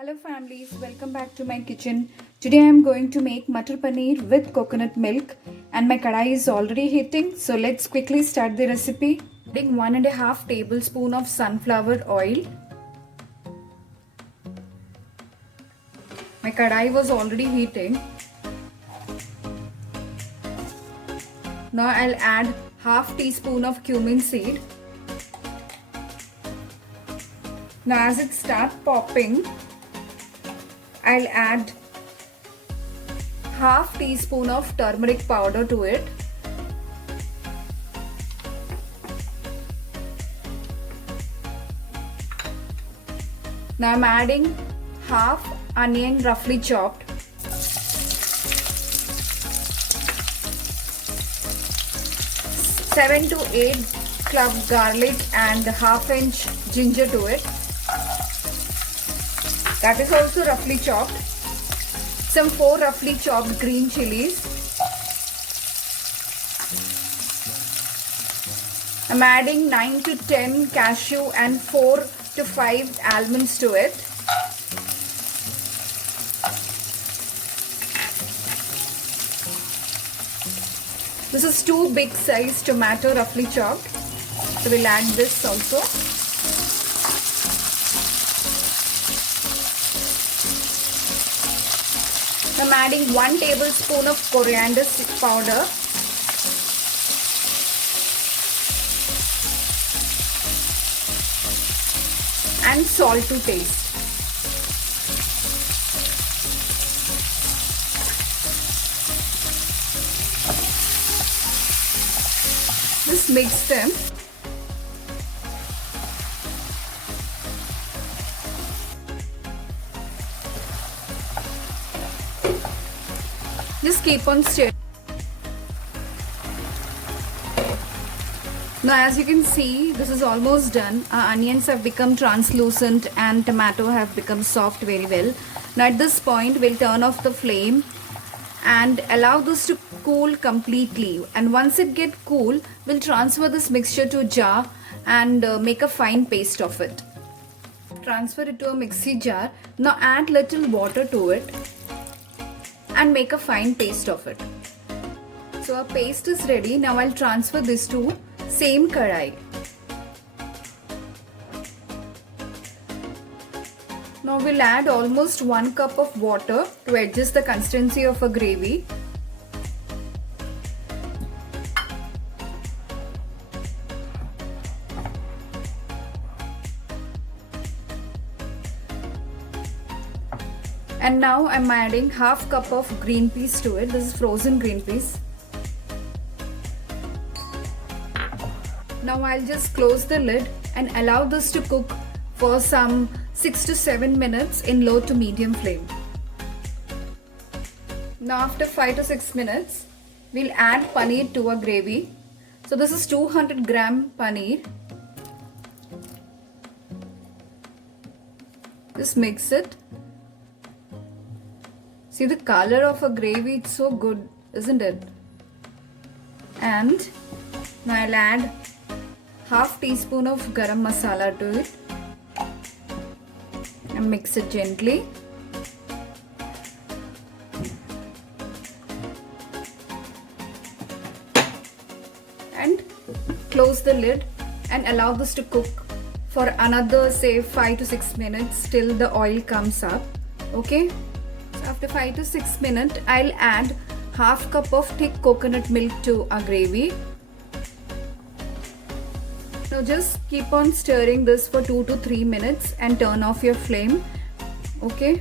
Hello families, welcome back to my kitchen. Today I am going to make Matar Paneer with coconut milk and my kadai is already heating. So let's quickly start the recipe. Adding 1.5 tablespoon of sunflower oil. My kadai was already heating. Now I'll add half teaspoon of cumin seed. Now as it starts popping, I'll add half teaspoon of turmeric powder to it. Now I'm adding half onion roughly chopped. Seven to 8 clove garlic and half-inch ginger to it. That is also roughly chopped. Some 4 roughly chopped green chilies. I'm adding 9 to 10 cashew and 4 to 5 almonds to it. This is 2 big size tomato roughly chopped. So we'll add this also. I'm adding 1 tablespoon of coriander powder. And salt to taste. Just mix them. Just keep on stirring. Now as you can see, this is almost done. Our onions have become translucent and tomato have become soft very well. Now at this point, we'll turn off the flame and allow this to cool completely. And once it gets cool, we'll transfer this mixture to a jar and make a fine paste of it. Transfer it to a mixie jar. Now add little water to it and make a fine paste of it. So our paste is ready. Now I'll transfer this to same kadai. Now we'll add almost 1 cup of water to adjust the consistency of a gravy. And now I'm adding half cup of green peas to it. This is frozen green peas. Now I'll just close the lid and allow this to cook for some 6 to 7 minutes in low to medium flame. Now after 5 to 6 minutes, we'll add paneer to our gravy. So this is 200 gram paneer. Just mix it. See the color of a gravy, it's so good, isn't it? And now I'll add half teaspoon of garam masala to it and mix it gently. And close the lid and allow this to cook for another say 5 to 6 minutes till the oil comes up. Okay? So after 5 to 6 minutes, I'll add half cup of thick coconut milk to our gravy. Now just keep on stirring this for 2 to 3 minutes and turn off your flame. Okay.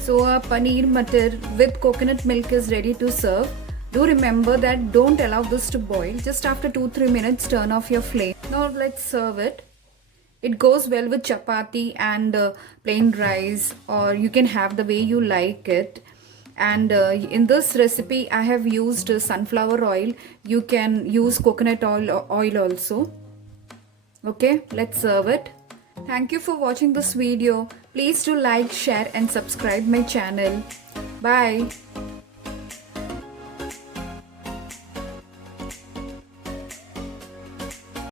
So our paneer matar with coconut milk is ready to serve. Do remember that don't allow this to boil. Just after 2-3 minutes, turn off your flame. Now let's serve it. It goes well with chapati and plain rice, or you can have the way you like it. And in this recipe I have used sunflower oil. You can use coconut oil also. Okay, let's serve it. Thank you for watching this video. Please do like, share and subscribe my channel. Bye.